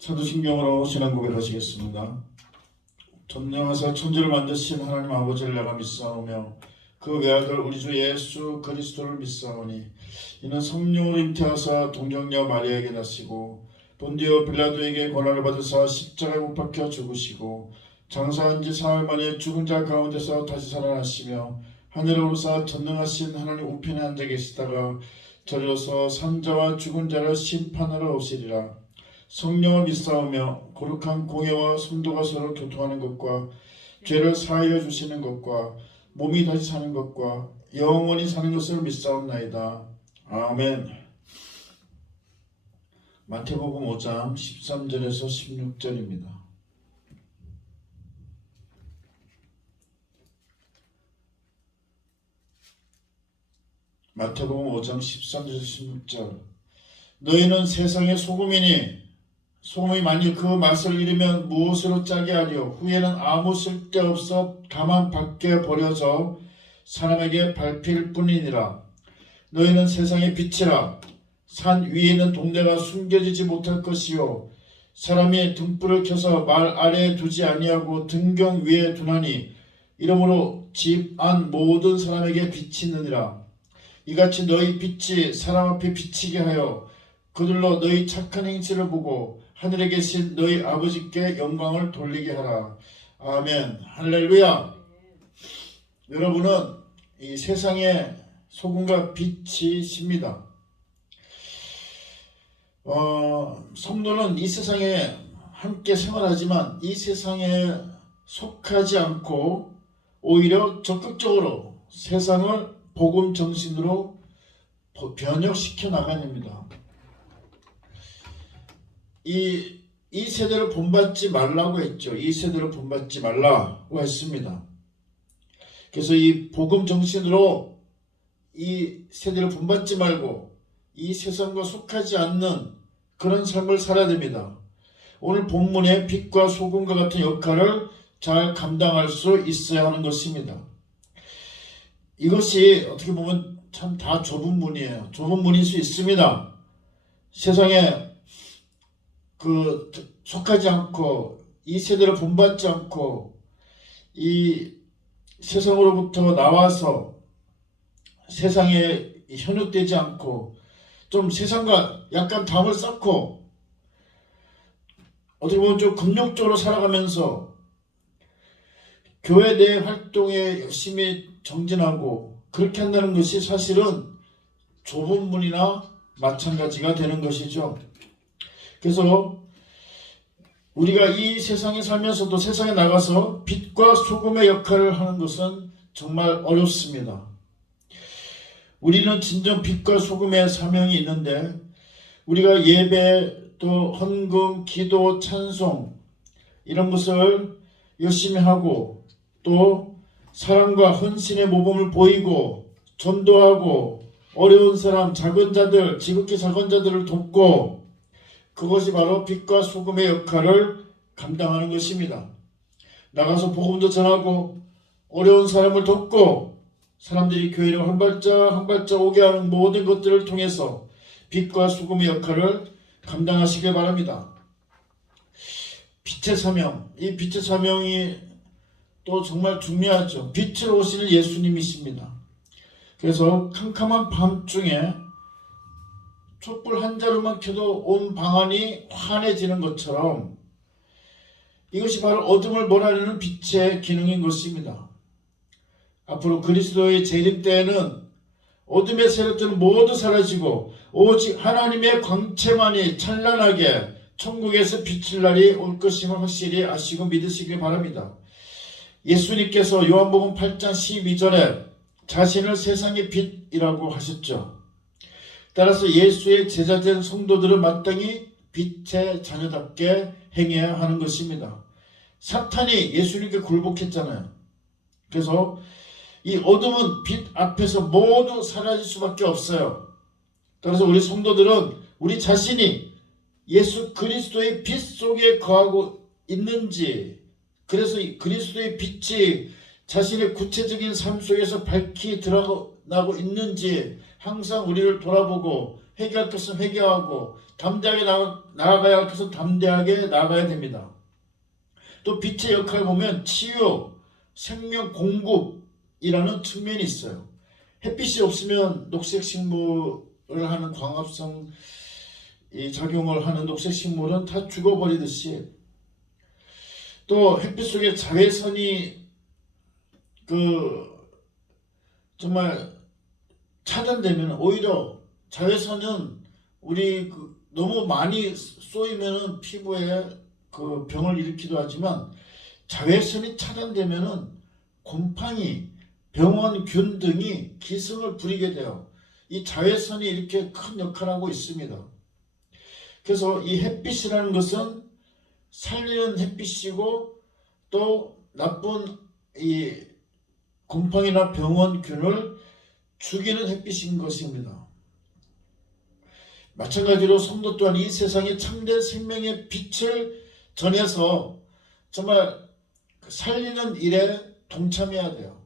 사도신경으로 신앙 고백하시겠습니다. 전능하사 천지를 만드신 하나님 아버지를 내가 믿사오며 그 외아들 우리 주 예수 그리스도를 믿사오니 이는 성령으로 잉태하사 동정녀 마리아에게 나시고 본디오 빌라도에게 고난을 받으사 십자가에 못 박혀 죽으시고 장사한 지 사흘 만에 죽은 자 가운데서 다시 살아나시며 하늘에 오르사 전능하신 하나님 우편에 앉아 계시다가 저리로서 산자와 죽은 자를 심판하러 오시리라. 성령을 믿사오며 거룩한 공예와 성도가 서로 교통하는 것과 죄를 사하여 주시는 것과 몸이 다시 사는 것과 영원히 사는 것을 믿사옵나이다. 아멘. 마태복음 5장 13절에서 16절입니다. 마태복음 5장 13절에서 16절. 너희는 세상의 소금이니 소금이 만일 그 맛을 잃으면 무엇으로 짜게 하려? 후에는 아무 쓸데없어 다만 밖에 버려져 사람에게 밟힐 뿐이니라. 너희는 세상의 빛이라. 산 위에 있는 동네가 숨겨지지 못할 것이요 사람이 등불을 켜서 말 아래에 두지 아니하고 등경 위에 두나니 이러므로 집 안 모든 사람에게 빛이 있느니라. 이같이 너희 빛이 사람 앞에 비치게 하여 그들로 너희 착한 행실을 보고 하늘에 계신 너희 아버지께 영광을 돌리게 하라. 아멘. 할렐루야. 여러분은 이 세상의 소금과 빛이십니다. 성도는 이 세상에 함께 생활하지만 이 세상에 속하지 않고 오히려 적극적으로 세상을 복음 정신으로 변혁시켜 나가야 됩니다. 이 세대를 본받지 말라고 했죠. 이 세대를 본받지 말라고 했습니다. 그래서 이 복음 정신으로 이 세대를 본받지 말고 이 세상과 속하지 않는 그런 삶을 살아야 됩니다. 오늘 본문의 빛과 소금과 같은 역할을 잘 감당할 수 있어야 하는 것입니다. 이것이 어떻게 보면 참 다 좁은 문이에요. 좁은 문일 수 있습니다. 세상에 속하지 않고 이 세대를 본받지 않고 이 세상으로부터 나와서 세상에 현혹되지 않고 좀 세상과 약간 담을 쌓고 어떻게 보면 좀 금욕적으로 살아가면서 교회 내 활동에 열심히 정진하고 그렇게 한다는 것이 사실은 좁은 문이나 마찬가지가 되는 것이죠. 그래서 우리가 이 세상에 살면서도 세상에 나가서 빛과 소금의 역할을 하는 것은 정말 어렵습니다. 우리는 진정 빛과 소금의 사명이 있는데 우리가 예배 또 헌금, 기도, 찬송 이런 것을 열심히 하고 또 사랑과 헌신의 모범을 보이고 전도하고 어려운 사람, 작은 자들, 지극히 작은 자들을 돕고 그것이 바로 빛과 소금의 역할을 감당하는 것입니다. 나가서 복음도 전하고 어려운 사람을 돕고 사람들이 교회로 한 발짝 오게 하는 모든 것들을 통해서 빛과 소금의 역할을 감당하시길 바랍니다. 빛의 사명, 이 빛의 사명이 또 정말 중요하죠. 빛을 오시는 예수님이십니다. 그래서 캄캄한 밤중에 촛불 한 자루만 켜도 온 방안이 환해지는 것처럼 이것이 바로 어둠을 몰아내는 빛의 기능인 것입니다. 앞으로 그리스도의 재림 때에는 어둠의 세력들은 모두 사라지고 오직 하나님의 광채만이 찬란하게 천국에서 비칠 날이 올 것임을 확실히 아시고 믿으시길 바랍니다. 예수님께서 요한복음 8장 12절에 자신을 세상의 빛이라고 하셨죠. 따라서 예수의 제자된 성도들은 마땅히 빛의 자녀답게 행해야 하는 것입니다. 사탄이 예수님께 굴복했잖아요. 그래서 이 어둠은 빛 앞에서 모두 사라질 수밖에 없어요. 따라서 우리 성도들은 우리 자신이 예수 그리스도의 빛 속에 거하고 있는지, 그래서 그리스도의 빛이 자신의 구체적인 삶 속에서 밝히 드러나고 있는지 항상 우리를 돌아보고 회개할 것은 회개하고 담대하게 나아가야 할 것은 담대하게 나아가야 됩니다. 또 빛의 역할을 보면 치유, 생명 공급이라는 측면이 있어요. 햇빛이 없으면 녹색식물을 하는 광합성 작용을 하는 녹색식물은 다 죽어버리듯이, 또 햇빛 속에 자외선이 정말 차단되면, 오히려 자외선은 우리 너무 많이 쏘이면은 피부에 병을 일으키기도 하지만, 자외선이 차단되면은 곰팡이, 병원균 등이 기승을 부리게 돼요. 이 자외선이 이렇게 큰 역할을 하고 있습니다. 그래서 이 햇빛이라는 것은 살리는 햇빛이고, 또 나쁜 이 곰팡이나 병원균을 죽이는 햇빛인 것입니다. 마찬가지로 성도 또한 이 세상에 참된 생명의 빛을 전해서 정말 살리는 일에 동참해야 돼요.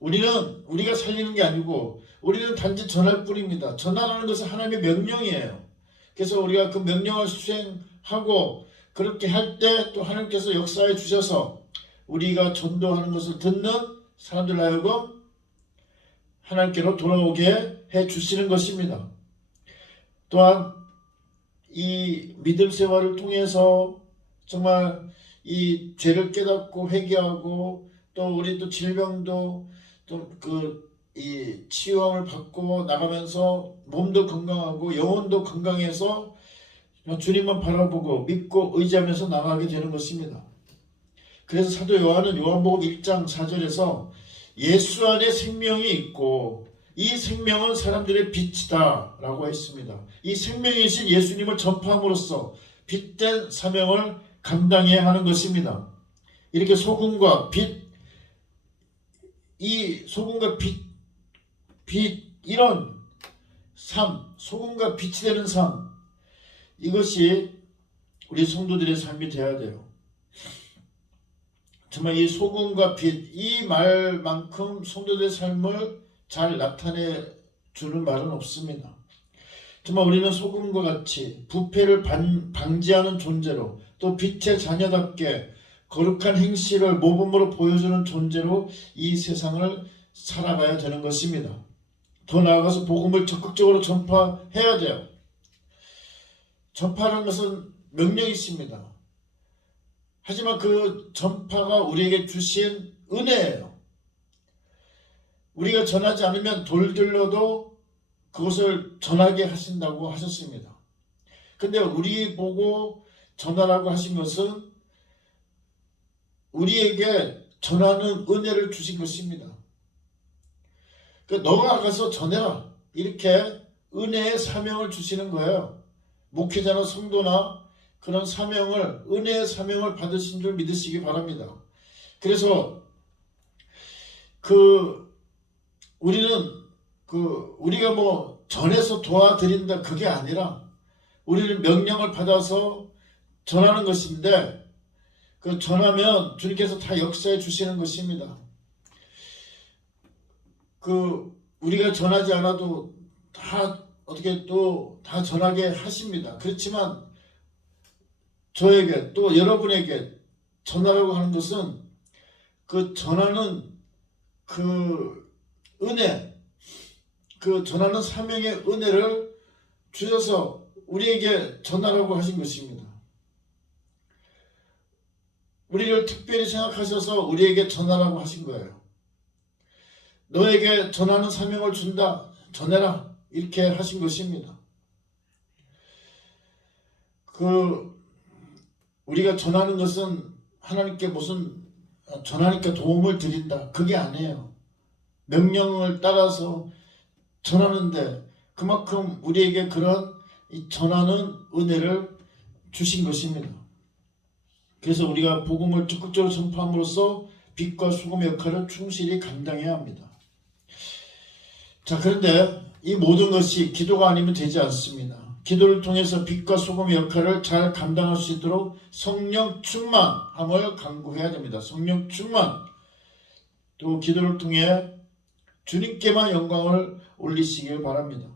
우리가 살리는 게 아니고 우리는 단지 전할 뿐입니다. 전하라는 것은 하나님의 명령이에요. 그래서 우리가 그 명령을 수행하고 그렇게 할 때 또 하나님께서 역사해 주셔서 우리가 전도하는 것을 듣는 사람들 하여금 하나님께로 돌아오게 해 주시는 것입니다. 또한 이 믿음 생활을 통해서 정말 이 죄를 깨닫고 회개하고, 또 우리 또 질병도 또 이 치유함을 받고 나가면서 몸도 건강하고 영혼도 건강해서 주님만 바라보고 믿고 의지하면서 나가게 되는 것입니다. 그래서 사도 요한은 요한복음 1장 4절에서 예수 안에 생명이 있고 이 생명은 사람들의 빛이다 라고 했습니다. 이 생명이신 예수님을 전파함으로써 빛된 사명을 감당해야 하는 것입니다. 이렇게 소금과 빛, 이 소금과 빛 이런 삶, 소금과 빛이 되는 삶, 이것이 우리 성도들의 삶이 되어야 돼요. 정말 이 소금과 빛, 이 말만큼 성도들의 삶을 잘 나타내 주는 말은 없습니다. 정말 우리는 소금과 같이 부패를 방지하는 존재로, 또 빛의 자녀답게 거룩한 행실을 모범으로 보여주는 존재로 이 세상을 살아가야 되는 것입니다. 더 나아가서 복음을 적극적으로 전파해야 돼요. 전파하는 것은 명령이 있습니다. 하지만 그 전파가 우리에게 주신 은혜예요. 우리가 전하지 않으면 돌들러도 그것을 전하게 하신다고 하셨습니다. 근데 우리 보고 전하라고 하신 것은 우리에게 전하는 은혜를 주신 것입니다. 너가 가서 전해라, 이렇게 은혜의 사명을 주시는 거예요. 목회자나 성도나 그런 사명을, 은혜의 사명을 받으신 줄 믿으시기 바랍니다. 그래서 우리는 우리가 뭐 전해서 도와드린다, 그게 아니라 우리는 명령을 받아서 전하는 것인데, 그 전하면 주님께서 다 역사해 주시는 것입니다. 우리가 전하지 않아도 다 어떻게 또 다 전하게 하십니다. 그렇지만 저에게 또 여러분에게 전하라고 하는 것은 그 전하는 은혜, 전하는 사명의 은혜를 주셔서 우리에게 전하라고 하신 것입니다. 우리를 특별히 생각하셔서 우리에게 전하라고 하신 거예요. 너에게 전하는 사명을 준다, 전해라, 이렇게 하신 것입니다. 우리가 전하는 것은 하나님께 무슨 전하니까 도움을 드린다, 그게 아니에요. 명령을 따라서 전하는데 그만큼 우리에게 그런 전하는 은혜를 주신 것입니다. 그래서 우리가 복음을 적극적으로 전파함으로써 빛과 소금의 역할을 충실히 감당해야 합니다. 자, 그런데 이 모든 것이 기도가 아니면 되지 않습니다. 기도를 통해서 빛과 소금의 역할을 잘 감당할 수 있도록 성령 충만함을 강구해야 됩니다. 성령 충만. 또 기도를 통해 주님께만 영광을 올리시길 바랍니다.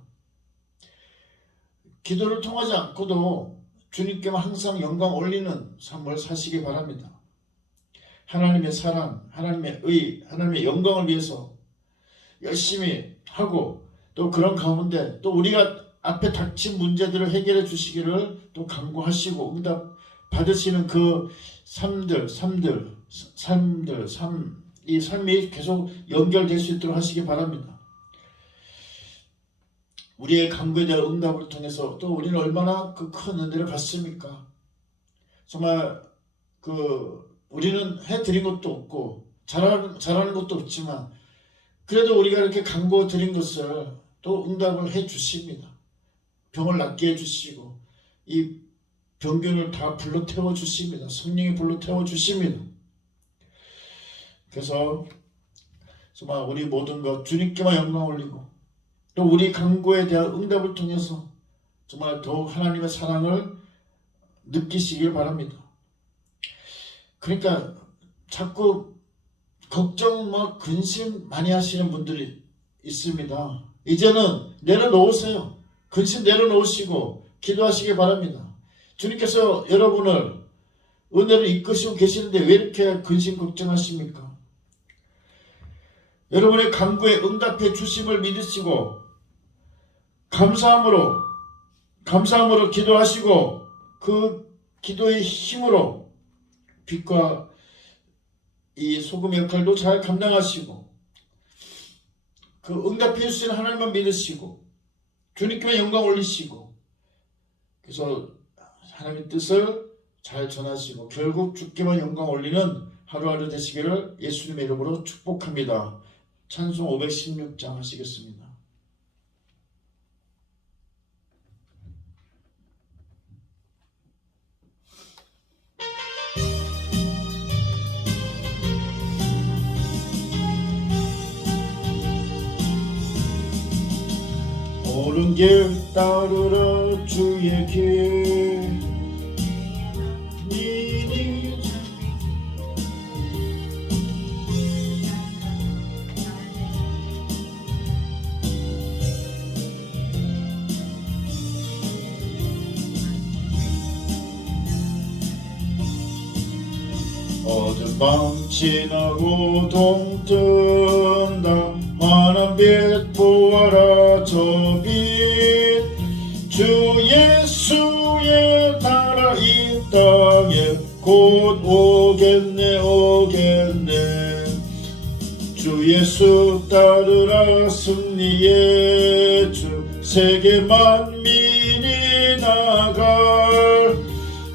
기도를 통하지 않고도 주님께만 항상 영광 올리는 삶을 사시기 바랍니다. 하나님의 사랑, 하나님의 의, 하나님의 영광을 위해서 열심히 하고, 또 그런 가운데 또 우리가 앞에 닥친 문제들을 해결해 주시기를 또 간구하시고 응답 받으시는 그 이 삶이 계속 연결될 수 있도록 하시기 바랍니다. 우리의 간구에 대한 응답을 통해서 또 우리는 얼마나 그 큰 은혜를 받습니까? 정말 우리는 해드린 것도 없고 잘하는 것도 없지만 그래도 우리가 이렇게 간구 드린 것을 또 응답을 해 주십니다. 병을 낫게 해 주시고 이 병균을 다 불러 태워 주십니다. 성령이 불러 태워 주십니다. 그래서 정말 우리 모든 것 주님께만 영광 올리고 또 우리 간구에 대한 응답을 통해서 정말 더욱 하나님의 사랑을 느끼시길 바랍니다. 그러니까 자꾸 걱정 근심 많이 하시는 분들이 있습니다. 이제는 내려놓으세요. 근심 내려놓으시고 기도하시기 바랍니다. 주님께서 여러분을 은혜를 이끄시고 계시는데 왜 이렇게 근심 걱정하십니까? 여러분의 간구에 응답해 주심을 믿으시고 감사함으로 기도하시고 그 기도의 힘으로 빛과 이 소금의 역할도 잘 감당하시고 그 응답해 주시는 하나님만 믿으시고 주님께 영광 올리시고 그래서 하나님의 뜻을 잘 전하시고 결국 주께만 영광 올리는 하루하루 되시기를 예수님의 이름으로 축복합니다. 찬송 516장 하시겠습니다. 옳은 길 따르라 주의 길 어둠 밤 지나고 동뜬다 환한 빛 보아라 저 빛 주 예수의 나라 이 땅에 곧 오겠네 주 예수 따르라 승리의 주 세계 만민이 나갈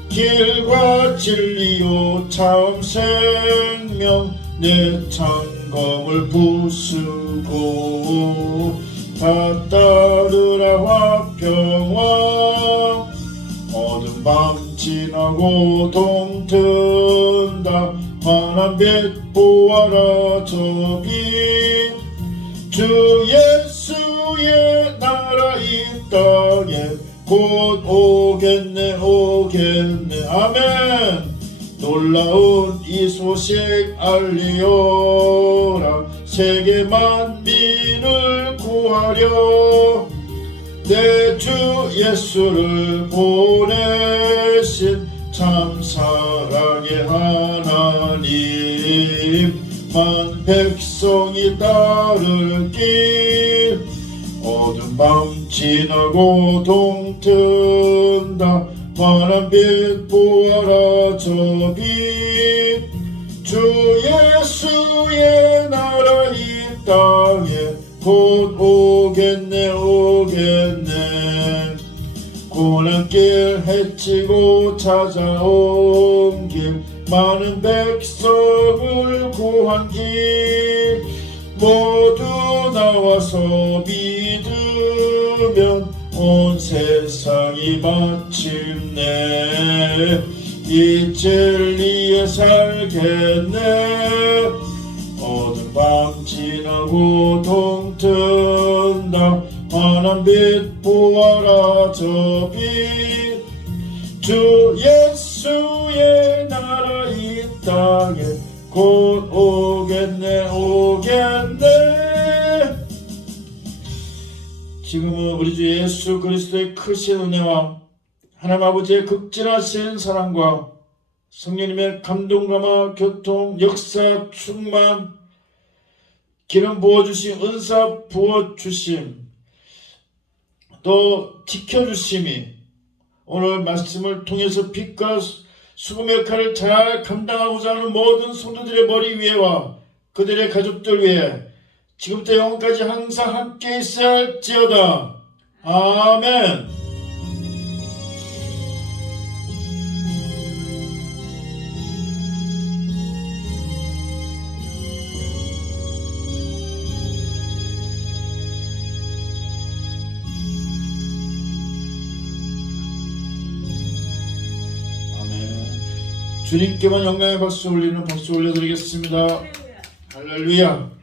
길과 진리요 참 생명 내 창검을 부수고 다 따르라 화평왕 어둠 밤 지나고 동튼다 환한 빛 보아라 저 빛 주 예수의 나라 이 땅에 곧 오겠네 아멘. 놀라운 이 소식 알리오라 세계 만민을 구하려 내 주 예수를 보내신 참 사랑의 하나님 만 백성이 따를 길 어둠 밤 지나고 동튼다 환한 빛 보아라 저 빛 주 예수의 나라 이 땅에 곧 오겠네 고난길 헤치고 찾아온 길 많은 백성을 구한 길 모두 나와서 믿으면 온 세상이 마침내 이 진리에 살겠네 어둠 밤 지나고 동튼다 환한 빛 보아라 저 빛 주 예수의 나라 이 땅에 곧 오겠네 지금은 우리 주 예수 그리스도의 크신 은혜와 하나님 아버지의 극진하신 사랑과 성령님의 감동감화 교통 역사 충만 기름 부어주심 은사 부어주심 또 지켜주심이 오늘 말씀을 통해서 빛과 수금의 역할을 잘 감당하고자 하는 모든 성도들의 머리 위에와 그들의 가족들 위에 지금부터 영원까지 항상 함께 있어야 할지어다. 아멘. 주님께만 영광의 박수 올리는 박수 올려드리겠습니다. 할렐루야.